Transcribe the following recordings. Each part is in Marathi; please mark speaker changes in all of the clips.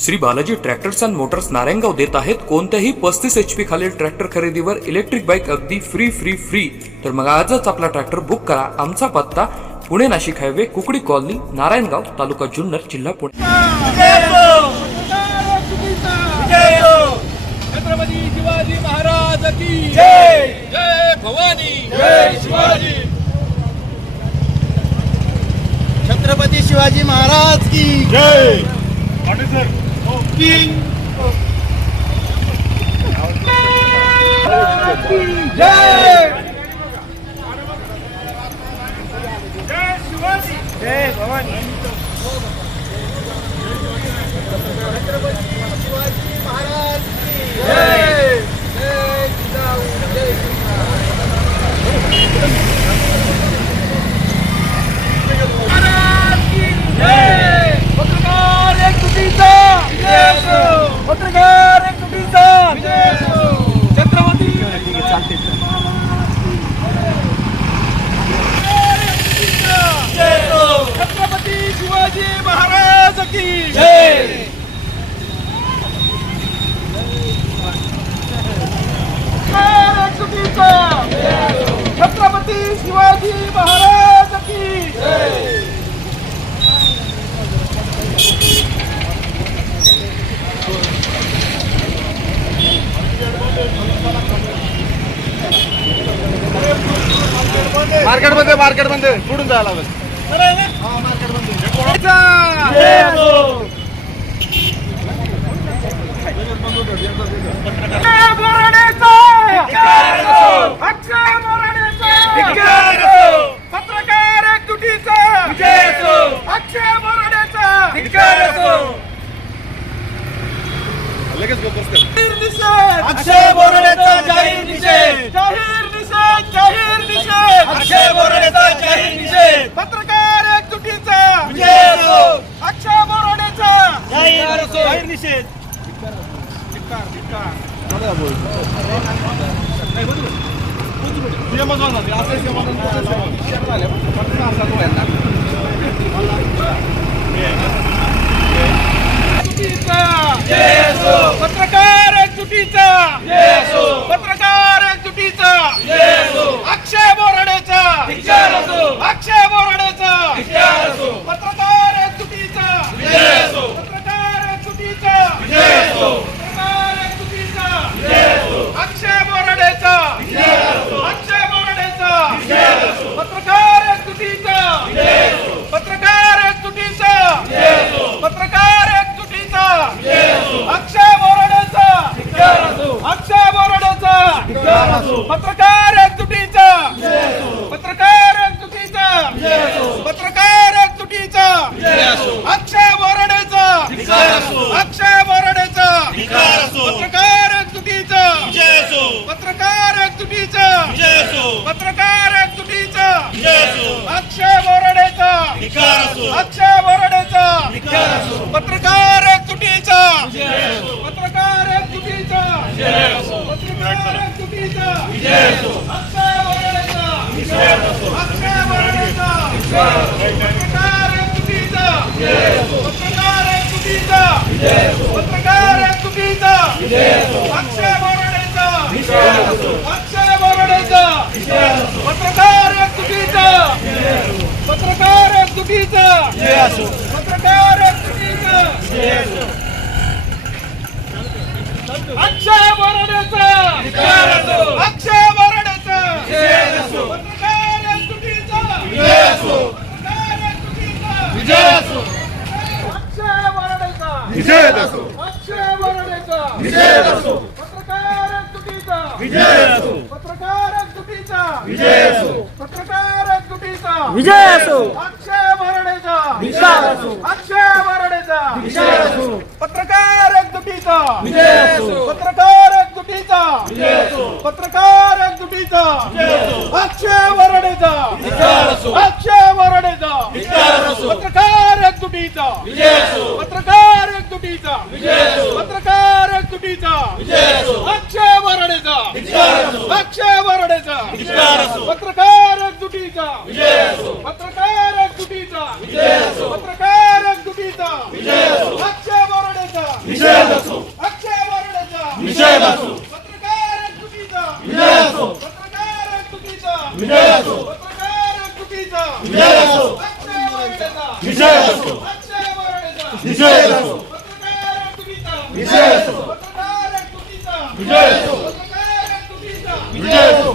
Speaker 1: Shri Balaji tractors and motors Narayangaon देत आहेत कोणत्याही 35 HP खालील ट्रॅक्टर खरेदीवर इलेक्ट्रिक बाईक अगदी फ्री। तर मग आजच आपला ट्रॅक्टर बुक करा। आमचा पत्ता पुणे नाशिक हायवे कुकडी कॉलनी नारायणगाव तालुका जुन्नर जिल्हा पुणे।
Speaker 2: छत्रपती शिवाजी महाराज की जय। जय भवानी जय शिवाजी।
Speaker 3: छत्रपती शिवाजी महाराज की
Speaker 2: जय। जय शिवाजी जय भवानी।
Speaker 3: छत्रपती शिवाजी महाराज की
Speaker 2: जय।
Speaker 3: जय जिजाऊ जय
Speaker 2: महाराज की जय। पत्रकार एक तुटीचा पत्रकार एक तुटीचा छत्रपती छत्रपती शिवाजी महाराज की जय। छत्रपती शिवाजी महाराज की जय।
Speaker 3: मार्केट मध्ये पुढून जायला लागेल। मार्केट मध्ये
Speaker 2: पत्रकार एक तुटीचा अक्षय बोराडेचा
Speaker 3: लगेच
Speaker 2: अक्षय बोराडेचा जाहीर निषेध अक्षय बोराडेचा जाहीर निषेध। पत्रकार एक तुटीचा अक्षय बोराडेचा जाहीर निषेध। पत्रकार एक तुटीचा पत्रकार एक तुटीचा अक्षय बोराडेचा अक्षय बोराडेचा पत्रकार एक तुटीचा पत्रकार एक तुटीचा पत्रकार एक तुटीचा अक्षय बोराडेचा अक्षय बोराडेचा पत्रकार एक तुटीचा पत्रकार एक तुटीचा पत्रकार एक तुटीचा अक्षय बोराडेचा अक्षय बोराडेचा पत्रकार एक तुटीचा पत्रकार एक तुटीचा पत्रकार एक तुटीचा अक्षय बोराडेचा अक्षय बोराडेचा पत्रकार एक तुटीचा पत्रकार एक तुटीचा पत्रकार एक तुटीचा अक्षय बोराडेचा अक्षय बोराडेचा पत्रकार एक तुटीचा पत्रकार एक तुटीचा पत्रकार एक तुटीचा अक्षय बोराडेचा अक्षय बोराडेचा पत्रकार एक तुटीचा पत्रकार एक तुटीचा पत्रकार एक तुटीचा अक्षय बोराडेचा अक्षय बोराडेचा पत्रकार एक तुटीचा पत्रकार एक तुटीचा पत्रकार एक तुटीचा अक्षय बोराडेचा अक्षय बोराडेचा पत्रकार एक तुटीचा पत्रकार एक तुटीचा अक्षय बोराडेचा अक्षय बोराडेचा पत्रकार एक तुटीचा पत्रकार एक तुटीचा पत्रकार एक तुटीचा अक्षय बोराडेचा अक्षय बोराडेचा पत्रकार एक तुटीचा पत्रकार एक तुटीचा पत्रकार एक तुटीचा अक्षय बोराडेचा अक्षय बोराडेचा पत्रकार एक तुटीचा पत्रकार एक तुटीचा पत्रकार एक तुटीचा अक्षय बोराडेचा अक्षय बोराडेचा पत्रकार एक तुटीचा पत्रकार एक तुटीचा पत्रकार एक तुटीचा अक्षय बोराडेचा
Speaker 3: निषेध असतो. निषेध असतो. विजय असो. विजय असो. विजय असो.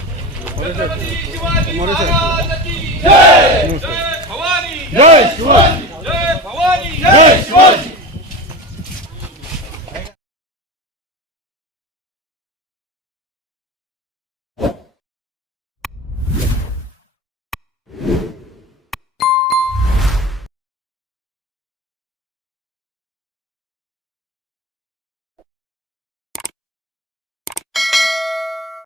Speaker 2: छत्रपती शिवाजी महाराज की जय. जय भवानी.
Speaker 3: जय शिवाजी.